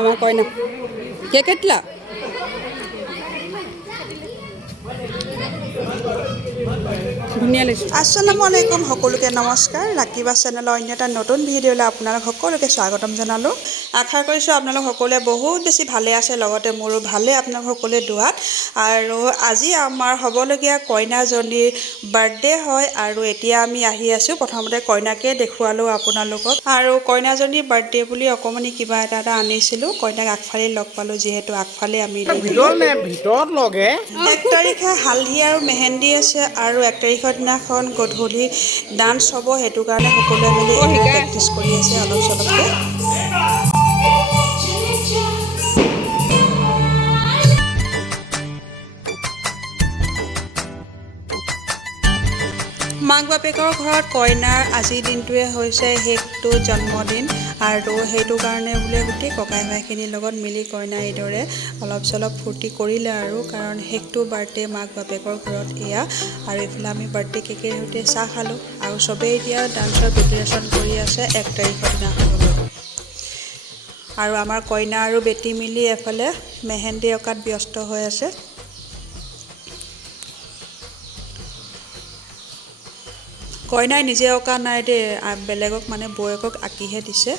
আমাৰ কয়না কে কেটলা ধুনীয়া লাগিছে। আসসালামু আলাইকুম সকলোকে নমস্কাৰ। লাকিবাস চেনেলৰ অন্য এটা নতুন ভিডিঅ'লৈ আপোনালোক সকলোকে স্বাগতম জনালোঁ। আশা কৰিছোঁ আপোনালোক সকলোৱে বহুত বেছি ভালে আছে, লগতে মোৰো ভালে আপোনালোক সকলোৱে দুৱাত। আৰু আজি আমাৰ হ'বলগীয়া কইনাজনীৰ বাৰ্থডে হয় আৰু এতিয়া আমি আহি আছোঁ। প্ৰথমতে কইনাকে দেখুৱালোঁ আপোনালোকক, আৰু কইনাজনীৰ বাৰ্থডে বুলি অকণমানি কিবা এটা আনিছিলোঁ। কইনাক আগফালে লগ পালোঁ, যিহেতু আগফালে আমি ভিতৰত লগে 1 তাৰিখে হালধি আৰু মেহেন্দি আছে, আৰু 1 তাৰিখৰ দিনাখন গধূলি ডান্স হ'ব। সেইটো কাৰণে সকলোৱে মিলি এতিয়া শিকাই আছে প্ৰেক্টিচ কৰি আছে অলপ চলপকৈ। মাক বাপেকৰ ঘৰত কইনাৰ আজিৰ দিনটোৱে হৈছে শেষটো জন্মদিন, আৰু সেইটো কাৰণে বোলে গোটেই ককাই ভাইখিনিৰ লগত মিলি কইনা এইদৰে অলপ চলপ ফূৰ্তি কৰিলে আৰু, কাৰণ শেষটো বাৰ্থডে মাক বাপেকৰ ঘৰত এয়া। আৰু এইফালে আমি বাৰ্থডে কেকেৰ সৈতে চাহ খালোঁ, আৰু চবেই এতিয়া ডান্সৰ প্ৰিপেৰেশ্যন কৰি আছে 1 তাৰিখৰ দিনাখনলৈ। আৰু আমাৰ কইনা আৰু বেটি মিলি এফালে মেহেন্দি অঁকাত ব্যস্ত হৈ আছে। কইনাই নিজে অঁকা নাই দেই, বেলেগক মানে বৌয়েকক আঁকিহে দিছে।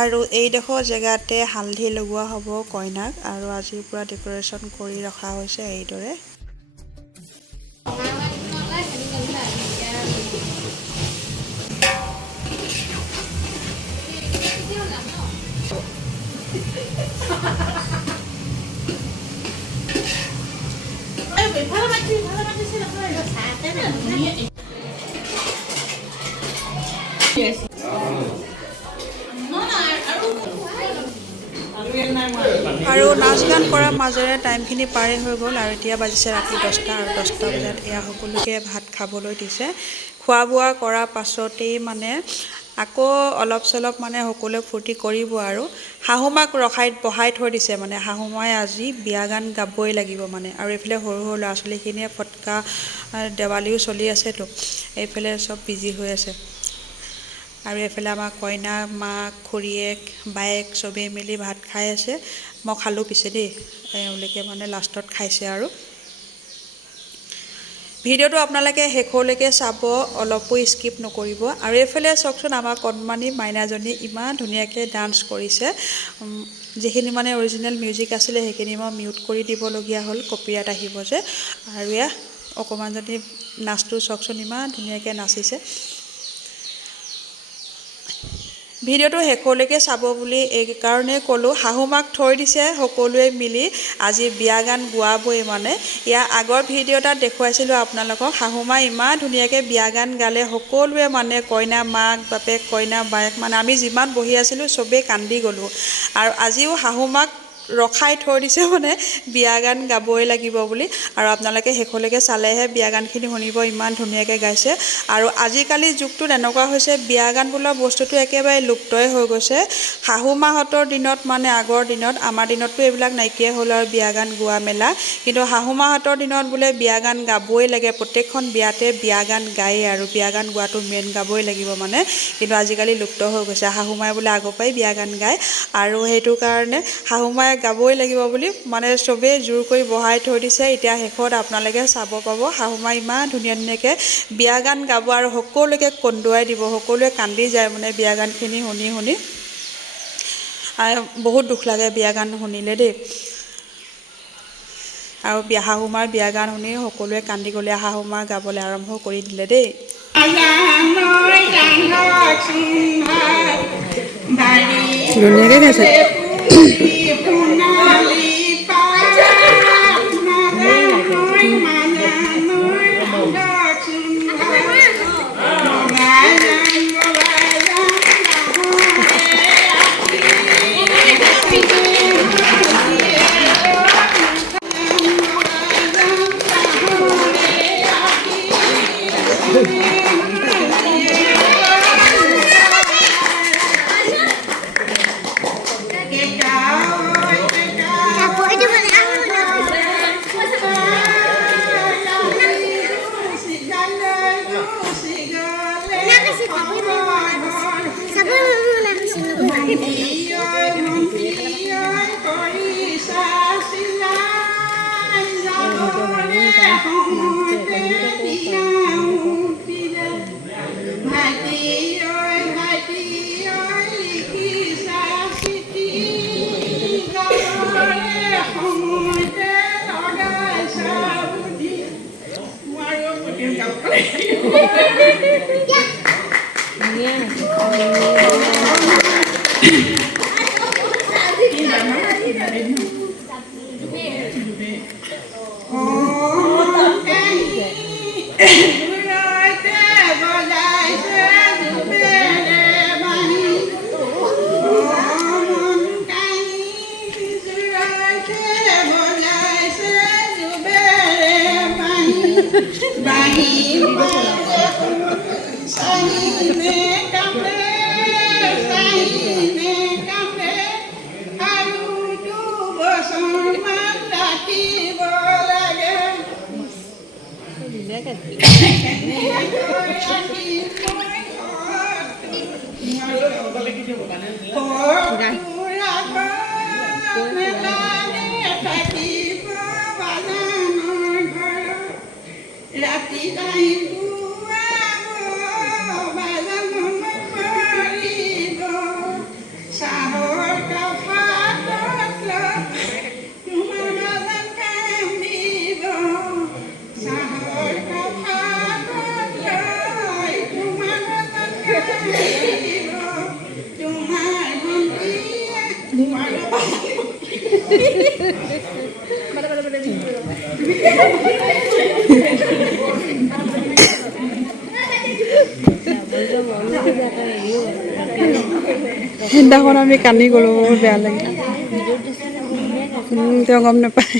আৰু এইডোখৰ জেগাতে হালধি লগোৱা হ'ব কইনাক, আৰু আজিৰ পৰা ডেক'ৰেশ্যন কৰি ৰখা হৈছে এইদৰে। আৰু নাচ গান কৰাৰ মাজেৰে টাইমখিনি পাৰে হৈ গ'ল, আৰু এতিয়া বাজিছে ৰাতি 10টা, আৰু 10টা বজাত এয়া সকলোকে ভাত খাবলৈ দিছে। খোৱা বোৱা কৰাৰ পাছতেই মানে আকৌ অলপ চলপ মানে সকলোৱে ফূৰ্তি কৰিব, আৰু শাহুমাক বহাই থৈ দিছে। মানে শাহুমাই আজি বিয়া গান গাবই লাগিব মানে। আৰু এইফালে সৰু সৰু ল'ৰা ছোৱালীখিনিয়ে ফটকা দেৱালীও চলি আছেতো, এইফালে চব বিজি হৈ আছে। আৰু এইফালে আমাৰ কইনা মাক খুৰীয়েক বায়েক চবেই মিলি ভাত খাই আছে। মই খালোঁ পিছে দেই, এওঁলোকে মানে লাষ্টত খাইছে। আৰু ভিডিঅ'টো আপোনালোকে শেষলৈকে চাব, অলপো স্কিপ নকৰিব। আৰু এইফালে চাওকচোন, আমাৰ কণমানি মাইনাজনী ইমান ধুনীয়াকৈ ডান্স কৰিছে। যিখিনি মানে অৰিজিনেল মিউজিক আছিলে সেইখিনি মই মিউট কৰি দিবলগীয়া হ'ল, কপিৰাইট আহিব যে। আৰু এয়া অকণমানজনী নাচটো চাওকচোন, ইমান ধুনীয়াকৈ নাচিছে। ভিডিঅ'টো শেষলৈকে চাব বুলি এইকাৰণে ক'লোঁ, শাহুমাক থৈ দিছে সকলোৱে মিলি আজি বিয়া গান গোৱাবই মানে। ইয়াৰ আগৰ ভিডিঅ' এটাত দেখুৱাইছিলোঁ আপোনালোকক, শাহুমাই ইমান ধুনীয়াকৈ বিয়া গান গালে। সকলোৱে মানে কইনা মাক বাপেক কইনা বায়েক মানে আমি যিমান বহি আছিলোঁ চবেই কান্দি গ'লোঁ। আৰু আজিও শাহুমাক ৰখাই থৈ দিছে মানে বিয়া গান গাবই লাগিব বুলি। আৰু আপোনালোকে শেষলৈকে চালেহে বিয়া গানখিনি শুনিব, ইমান ধুনীয়াকৈ গাইছে। আৰু আজিকালি যুগটোত এনেকুৱা হৈছে, বিয়া গান বোলা বস্তুটো একেবাৰে লুপ্তই হৈ গৈছে। শাহুমাহঁতৰ দিনত মানে আগৰ দিনত, আমাৰ দিনততো এইবিলাক নাইকিয়া হ'ল আৰু বিয়া গান গোৱা মেলা, কিন্তু শাহুমাহঁতৰ দিনত বোলে বিয়া গান গাবই লাগে। প্ৰত্যেকখন বিয়াতে বিয়া গান গায়েই, আৰু বিয়া গান গোৱাটো মেইন, গাবই লাগিব মানে। কিন্তু আজিকালি লুপ্ত হৈ গৈছে। শাহুমাই বোলে আগৰ পৰাই বিয়া গান গায়, আৰু সেইটো কাৰণে শাহুমাই গাবই লাগিব বুলি মানে চবেই জোৰ কৰি বহাই থৈ দিছে। এতিয়া শেষত আপোনালোকে চাব পাব, শাহুমাই ইমান ধুনীয়া ধুনীয়াকৈ বিয়া গান গাব, আৰু সকলোকে কন্দুৱাই দিব। সকলোৱে কান্দি যায় মানে বিয়া গানখিনি শুনি শুনি। বহুত দুখ লাগে বিয়া গান শুনিলে দেই। আৰু শাহুমাৰ বিয়া গান শুনি সকলোৱে কান্দি গ'লে, শাহুমা গাবলৈ আৰম্ভ কৰি দিলে দেই। ধুনীয়াকৈ গাইছে। ৰাতি মাৰিব চাহৰ কাপাতত তোমাৰ বাজান কান্দিব চাহৰ কাপাতত তোমাৰ বাজান কান্দিব তোমাৰ ভণ্টিয়ে তোমাৰ সেইদিনাখন আমি কান্দি গ'লোঁ, বৰ বেয়া লাগিল। তেওঁ গম নাপায়।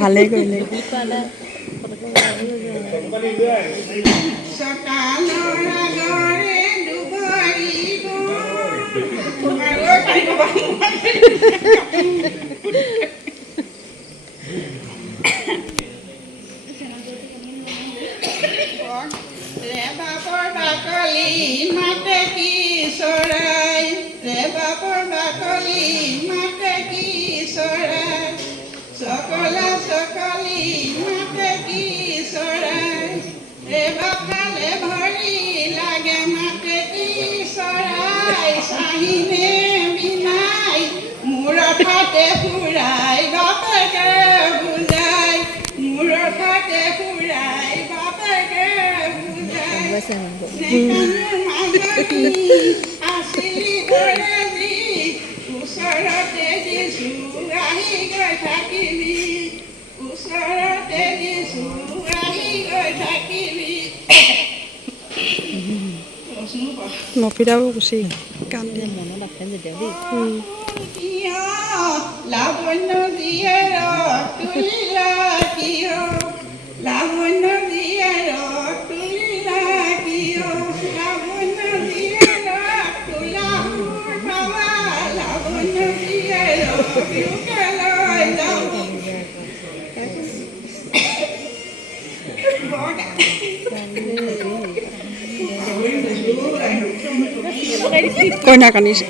ভালেই কৰিলে। সকালৰ আগৰে দুবৰিব ৰে বাপৰ বাকলি মাতে কি চৰাই ৰে বাপৰ বাকলি মাতে কি চৰাই চকলা চকলি মাতে কি চৰাই ৰে বাপালে ভৰি লাগে মাতে কি চৰাই চাহিনে বিনাই মূৰত হাতে ফুৰাই বাপেকে বুজাই মূৰত হাতে ফুৰাই বাপেকে বুজাই আছিলি গৰেজি ওচৰতে দিছো আহি গৈ থাকিবি ওচৰতে দিছো আহি গৈ থাকিবি মফিদাও গুচি কান্দি লাৱণ্য জীয়েৰ তুলিলা কিয় লাৱণ্য জীয়েৰ তুলিলা কিয় লাৱণ্য জীয়েৰ তোলা বাবা লাৱণ্য জীয়েৰ বিউকেলৈ যাওঁ কইনা কান্দিছে।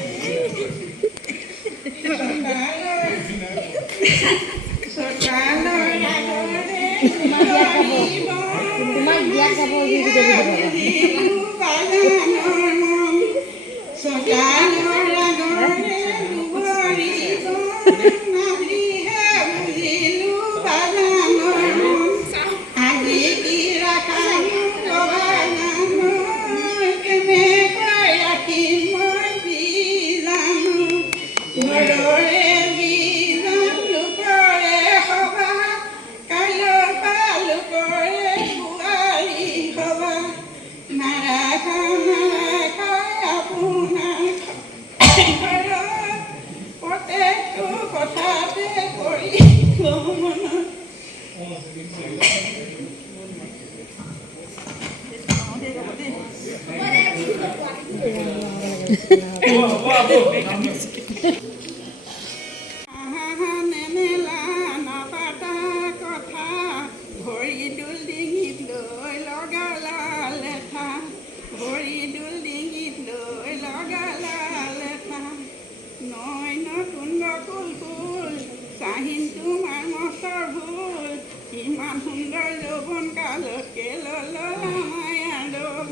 ইমান সুন্দৰ যৌৱন কালকে ললা মায়াদল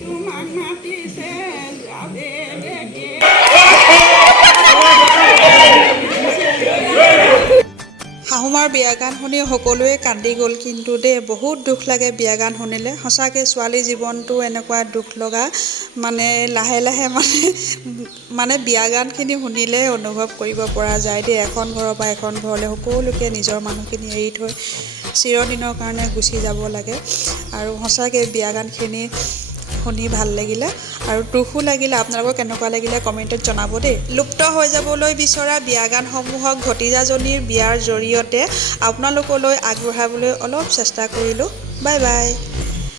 তোমাক মাতিছে যাবে দেখে শাহুমাৰ বিয়া গান শুনি সকলোৱে কান্দি গ'ল কিন্তু দেই বহুত দুখ লাগে বিয়া গান শুনিলে সঁচাকৈ ছোৱালী জীৱনটো এনেকুৱা দুখ লগা মানে লাহে লাহে মানে বিয়া গানখিনি শুনিলে অনুভৱ কৰিব পৰা যায় দেই এখন ঘৰৰ পৰা এখন ঘৰলৈ সকলোকে নিজৰ মানুহখিনি এৰি থৈ চিৰদিনৰ কাৰণে গুচি যাব লাগে আৰু সঁচাকৈ বিয়া গানখিনি শুনি ভাল লাগিলে আৰু দুখো লাগিলে আপোনালোকৰ কেনেকুৱা লাগিলে কমেণ্টত জনাব দেই লুপ্ত হৈ যাবলৈ বিচৰা বিয়া গানসমূহক ভতিজাজনীৰ বিয়াৰ জৰিয়তে আপোনালোকলৈ আগবঢ়াবলৈ অলপ চেষ্টা কৰিলোঁ বাই বাই